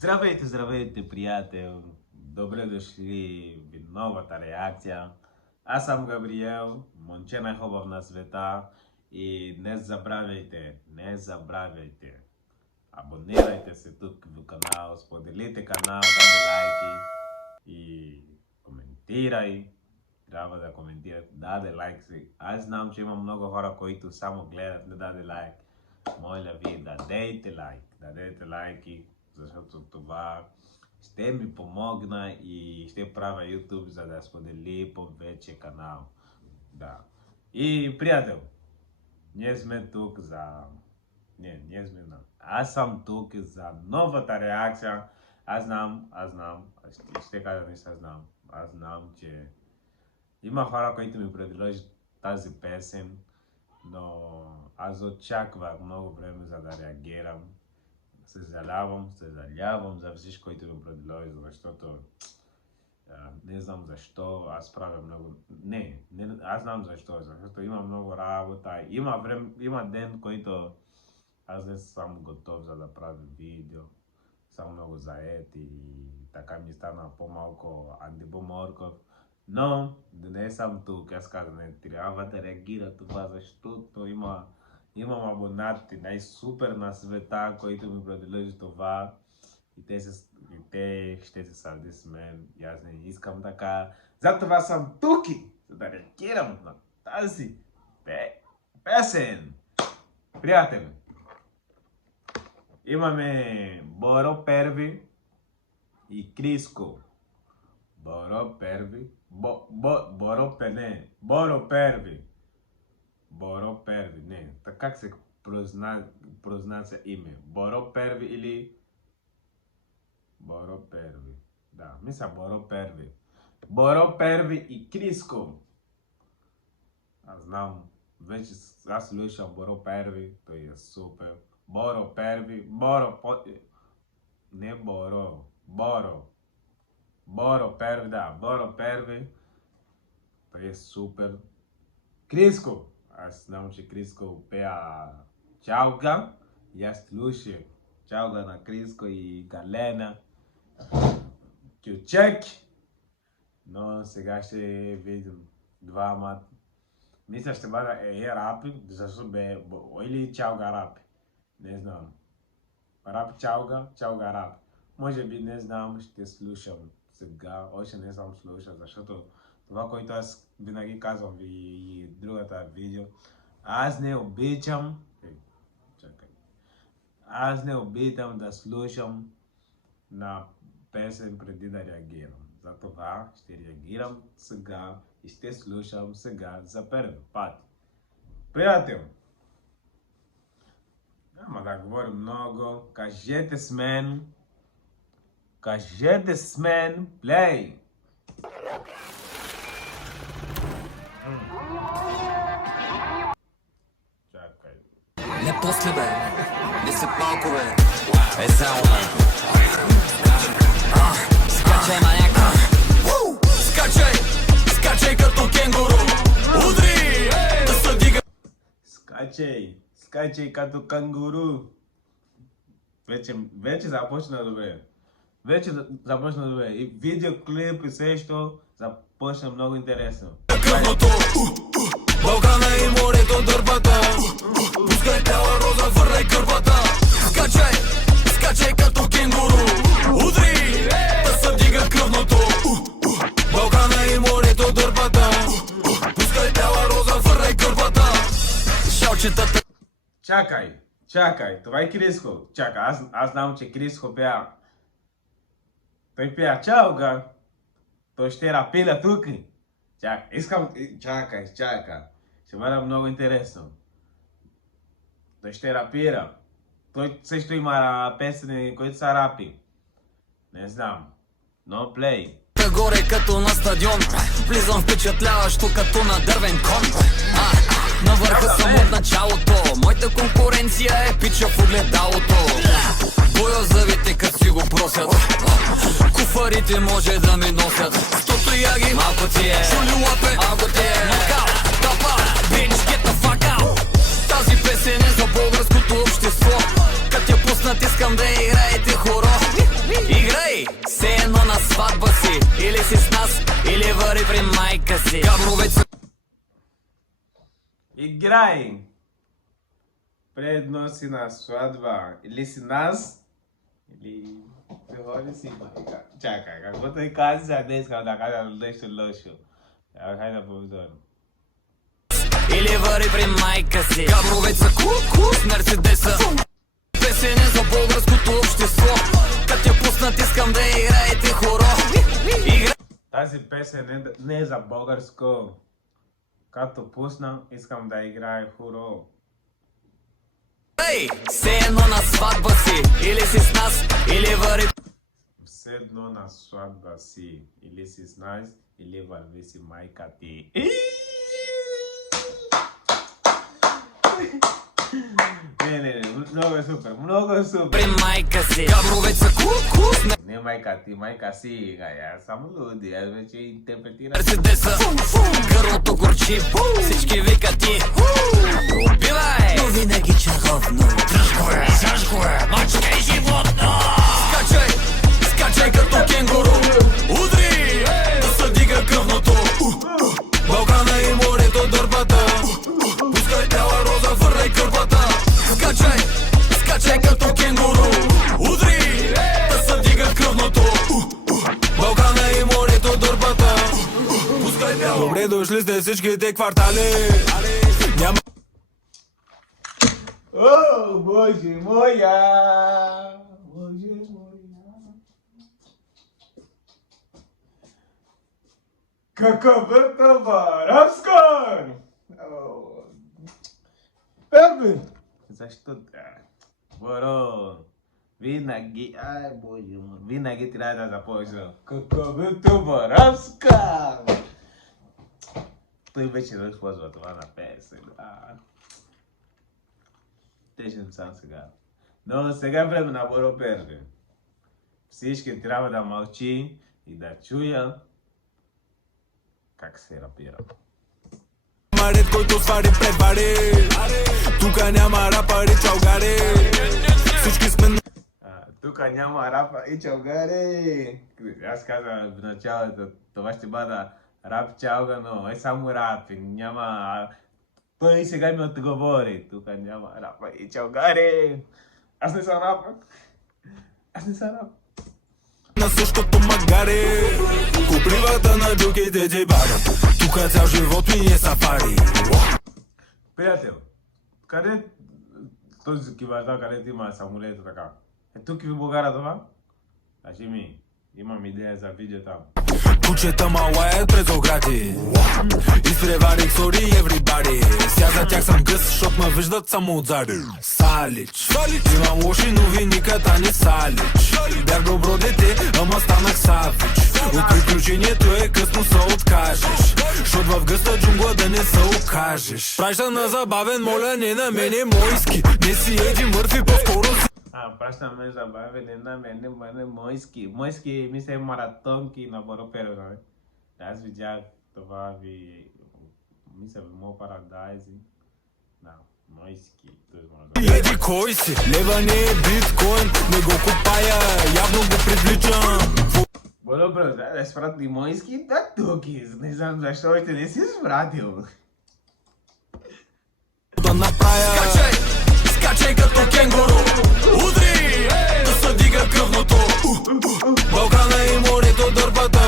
Здравейте, здравейте, приятел! Добре дошли в новата реакция. Аз съм Габриел, момче най-хубав на света и не забравяйте, абонирайте се тук в канал, споделите канал, дайте лайки и коментирай. Трябва да коментирате, даде лайк си. Аз знам, че има много хора, които само гледат, не даде лайк. Моля ви, дадете лайки, защото това ще ми помогна и ще правя YouTube, за да сподели повече канал. Да. И приятел, ние сме тук за... Аз съм тук за новата реакция. Аз знам, ще кажа нещо, аз знам, че има хора, които ми предложат тази песен, но аз очаквах много време, за да реагирам. Съжалявам за всичко, което ми предложи, защото не знам защо аз правя много... Аз знам защо, защото има много работа. Има ден, който аз не съм готов за да правя видео. Съм много заед и така ми стана по-малко Андибо Морков. Но днес съм тук, аз казвам, не трябва да реагира това, защото имам абонати най-супер на света, които ми предложи това и те ще се сърди с мен и аз не искам така. Затова съм тук, за да реагирам на тази песен. Приятели, имаме Боро Перви и Криско. Боро Перви, не, так как се произнася име? Боро Перви или Боро Перви? Да, мисля Боро Перви. Боро Перви и Криско. Аз знам, вече аз слушам Боро Перви, той е супер. Боро Перви, не Боро, Боро Перви, той е супер. Криско, аз знам, че Криско пея Чалга и аз слушам Чалга на Криско и Галена, Кючек, но сега ще видим двамата. Мисля, ще бъде рапи, защото бе или Чалга рапи, не знам. Рап Чалга рап. Може би не знам, ще слушам сега, още не съм слушал, защото това, което аз винаги казвам и другата видео, аз не обичам да слушам на песен преди да реагирам. Затова ще реагирам сега и ще слушам сега за първи път. Приятел, няма да говорим много, кажете с мен, play! Чакай. Не после бе, не се палко бе, само бе. Скачай маняка, скачай като кенгуру, удри, да се дига. Скачай като кангуру. Вече започна добре. И видеоклип и също започна много интересно. Балкана и морето дърбата, пускай бяла роза, върдай кърпата. Скачай като кенгуру, удри, да се дига кръвното. Балкана и морето дърбата, пускай бяла роза, върдай кърпата. Шалчетата. Чакай, това е Криско. Чакай, аз знам, че Криско пея. Той пея Чалга. Той ще рапира тук. Чакай. Ще бъде много интересно. Той ще рапира. Той също има песни, които са рапи. Не знам. Но плей. Горе като на стадион, влизам впечатляващо като на дървен кон. На върха съм от началото, моята конкуренция е пича в огледалото. Боязавите като си го просят, куфарите може да ми носят. Стото яги, малко ти е, шули лапе, малко ти е. Нокаут, тапа, bitch, get the fuck out. Тази песен е за българското общество, като я пуснат искам да играете хоро. Играй! Пред носи на сватба. Или си нас, или се ходи си майка. Чакай, каквото и каза днес, да кажа нещо лошо. Хайде да повторим. Или вари при майка си. Габровеца ку-ку с Мерцедеса. Песен е за българското общество. Като я пуснат искам да играете хоро. Тази песен не е за българско. Като пусна, искам да играе хоро. Ей, все едно на сватба си. Или си с нас, или вари. Все едно на сватба си. Или си с нас, или върви си майка ти. Не, много е супер, много е супер. При майка си. Габровеца ку-ку. Не майка си, я само луди, аз вече интерпретирам. Мерцедеса, гърлото горчи, всички викат ти. Убивай! Но винаги чаровно. Тежко е, мачка и животно. Скачай като кенгуру. Удри, да се дига кръвното. Балкана и морето дърбата. Пускай тяла роза, върдай кърпата. Скачай като кенгуру. Удри, да се дига кръвното. Балкана и морето дърбата. Пускай тяла. Добре дошли сте всичките квартали. Няма. О, Боже моя! Боже моя! Какъв е това? Рапскар! Перби! Защо? Боро! Винаги, Боже мой, винаги трябва да започна. Какъв е това? Рапскар! Той вече разползва това на песен. Тежен съм сега. Но сега е време на Боро Перби. Всички трябва да мълчи и да чуя как се рапира. Марет, който свари превари. Тука няма рапъри, чалгари. Всички сме... Тука няма рапа и чалгари. Аз казах в началото, това ще бъда рап чалга, но е само рап. Няма... Той сега ми отговори. Тука няма рапа и чалгари. Аз не съм рапа. На същото магари. Купривата на джуките ти барят. Тука цял живот ми е сафари. Приятел, къде този киважда, където има самолето така? Е тук в България това? Кажи ми, имам идея за видео там. Кучета малаят през огради. Изпреварих, sorry everybody. Сега за тях съм гъс, защото ме виждат само отзади. Салич, имам лоши новини, ката не салич. Бях добро дете, ама станах савич. От приключението е късно се откажеш. Защото в гъста джунгла да не се окажеш. Праща на забавен, моля не на мене мойски. Не си Еди Мърфи, по-скоро си. Пращаме забавене на мене мойски. Мойски мисля маратонки на Боро Перби. Аз видях това ви... Мисля в моят парадайзи. Да, мойски. Еди кой си? Лева не е биткоин, не го купая, явно го привличам. Боро Перби, да спрати мойски, да туки. Не знам защо още не си спратил. Да направя. Скачай като кенгуру. Удри, да се дига кръвното. Балкана и морето дърбата.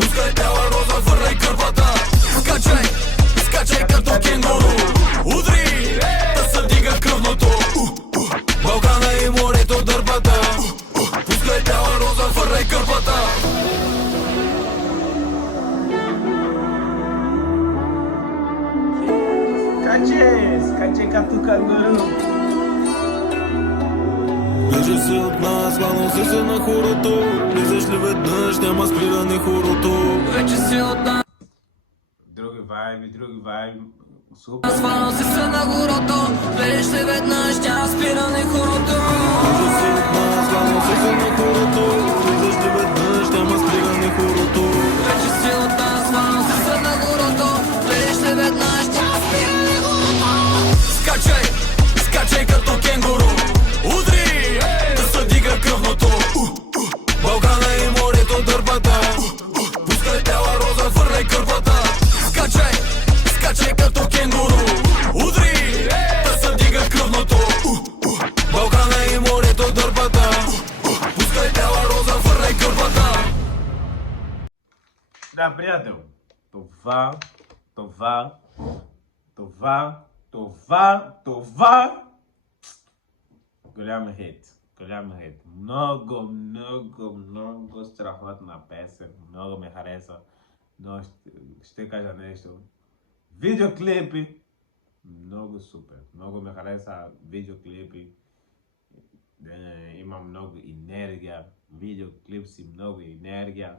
Пускай тяла роза, върдай кърпата. Скачай като кенгуру. Удри, да се дига кръвното. Балкана и морето дърбата. Пускай тяла роза, върдай кърпата. Скачай като кенгуру. Кажи се от нас, хванал си се на хорото. Влизаш ли веднъж, няма спиране хорото. Вече си от нас. Други вайби. Супер. Хванал си се на хорото. Влизаш ли веднъж, няма спиране хорото. Кажи се от нас, хванал си се на хорото. Влизаш ли веднъж, няма спиране хорото. Вече си от нас, хванал си се на хорото. Влизаш ли веднъж, няма спиране хорото. Скачай като кенгуру. Удри, да се дига кръвното. Балкана и морето дърбата. Пускай тяла роза, върдай кърпата. Скачай като кенгуру. Да, приятел, това голям хит. Много страхотна песен. Много ме хареса. Но ще кажа нещо. Видеоклипи. Много супер. Много ме хареса видеоклипи. Има много енергия. Видеоклип си много енергия.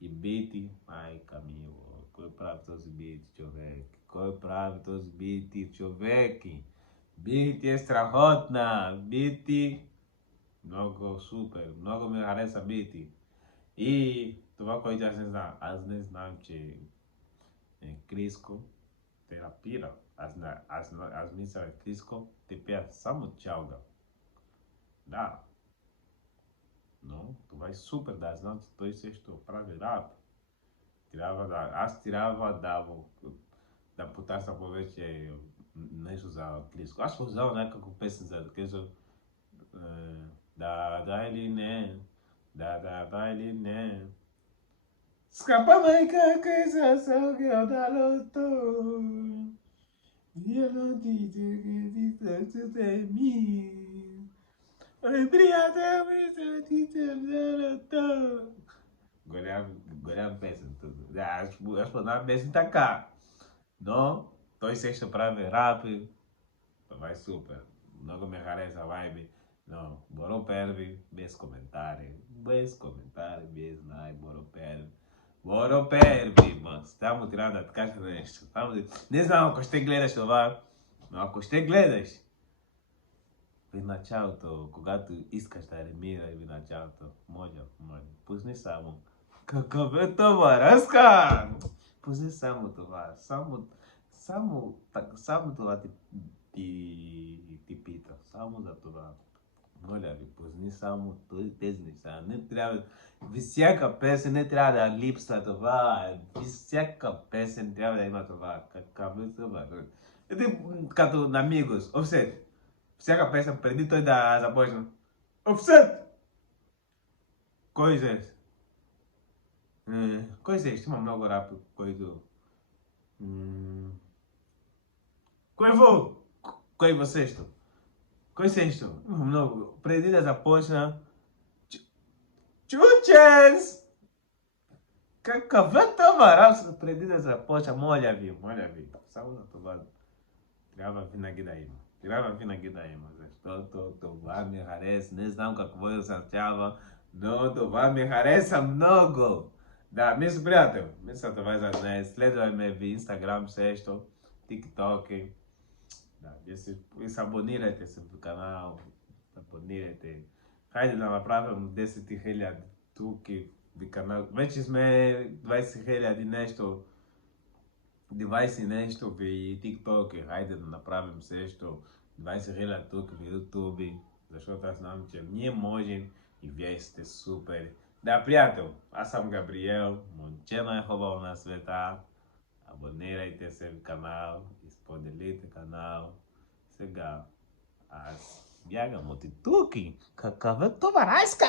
И бити. Майка мило. Кой прави този бит, човек? Кой прави този бит, човеки? Бити е страхотна. Бити. Много супер. Много ме хареса бити. И това, което аз не знам. Аз не знам, че Криско те рапира. Аз мисля, Криско те пеят само чалга. Да. Но това е супер, да знам, че той също прави рап. Аз трябва да потърся повече нещо за Криско. Аз познавам някакво песен за Криско. Да или не. Да или не. Скъпа майка, къй са сългел далото. Виело ти ми. Ой, приятел ми са ти далото. Голям песен. Да, аз познавам песен така. Но той също прави рапи. Това е супер. Много ме хареса вайби. Но Боро Перви без коментари. Без знай Боро Перви. Боро Перви, само трябва да кажа нещо. Не знам ако ще гледаш това, но ако ще гледаш в началото, когато искаш да ремираш в началото, моля, пусни само какъв е това, Разка! Пусни само това, само това ти питам, само за това. Моля ви, пусни само тези неща. Не трябва, всяка песен не трябва да липсва това. Всяка песен трябва да има това. Какъв е това? Като на Мигос, Offset. Всяка песен преди той да започне. Offset! Кой се? Кой се? Ще има много рап, който... Кой във също? Кой също? Има много. Преди да започна... Чучес! Какъв е това рап? Преди да започна, моля ви. Само за това трябва винаги да има. Защото това ми хареса. Не знам какво е означава, но това ми хареса много. Да, мисля, приятел. Мисля, това е за днес. Следвай ме в Instagram също, TikTok. Да, се абонирайте се в канал. Абонирайте. Хайде да направим 10 000 тук в канал. Вече сме 20 000 нещо. 20 нещо в TikTok. Хайде да направим също 20 000 тук в YouTube. Защото аз знам, че ние можем и вие сте супер. Да, приятел, аз съм Габриел. Момче най-хубаво на света. Абонирайте се в канал и споделите канал. Сега аз бягам от тук. Какъв е това, Райска?